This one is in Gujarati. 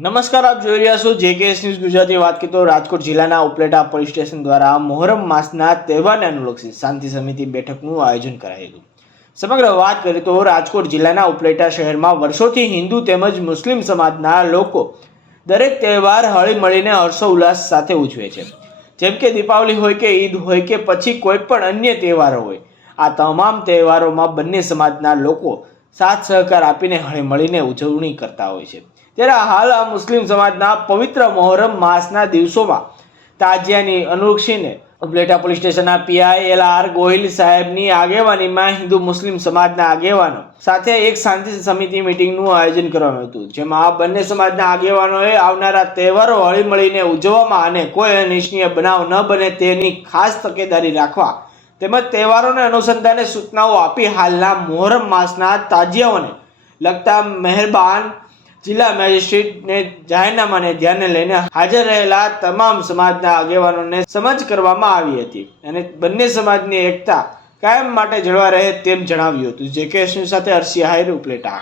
નમસ્કાર, આપ જોઈ રહ્યા છો જેકેએસ ન્યૂઝ ગુજરાતી. વાત કરીએ તો રાજકોટ જિલ્લાના ઉપલેટા પોલીસ સ્ટેશન દ્વારા મોહરમ માસના તહેવારને અનુલક્ષી શાંતિ સમિતિ બેઠકનું આયોજન કરાયું. સમગ્ર વાત કરીએ તો રાજકોટ જિલ્લાના ઉપલેટા શહેરમાં વર્ષોથી હિન્દુ તેમજ મુસ્લિમ સમાજના લોકો દરેક તહેવાર હળી મળીને હર્ષોલ્લાસ સાથે ઉજવે છે. જેમ કે દીપાવલી હોય કે ઈદ હોય કે પછી કોઈ પણ અન્ય તહેવારો હોય, આ તમામ તહેવારોમાં બંને સમાજના લોકો સાથ સહકાર આપીને હળી મળીને ઉજવણી કરતા હોય છે. ત્યારે હાલ આ મુસ્લિમ સમાજના પવિત્ર મોહરમ માસના દિવસોમાં તાજિયાની અનુલક્ષીને ઉપલેટા પોલીસ સ્ટેશનના પીઆઈ એલ.આર. ગોહિલ સાહેબની આગેવાનીમાં હિન્દુ મુસ્લિમ સમાજના આગેવાનો સાથે એક શાંતિ સમિતિ મિટિંગનું આયોજન કરવામાં હતું, જેમાં આ બંને સમાજના આગેવાનોએ આવનારા તહેવારો હળી મળીને ઉજવવામાં અને કોઈ અનિચ્છનીય બનાવ ન બને તેની ખાસ તકેદારી રાખવા તેમજ તહેવારોને અનુસંધાને સૂચનાઓ આપી હાલના મોહરમ માસના તાજિયાઓને લગતા મહેરબાન જિલ્લા મેજિસ્ટ્રેટને જાહેરનામાને ધ્યાને લઈને હાજર રહેલા તમામ સમાજના આગેવાનોને સમજ કરવામાં આવી હતી અને બંને સમાજની એકતા કાયમ માટે જળવાઈ રહે તેમ જણાવ્યું હતું. જેકેએસ ન્યૂઝ સાથે હર્ષિયા હાયર, ઉપલેટા.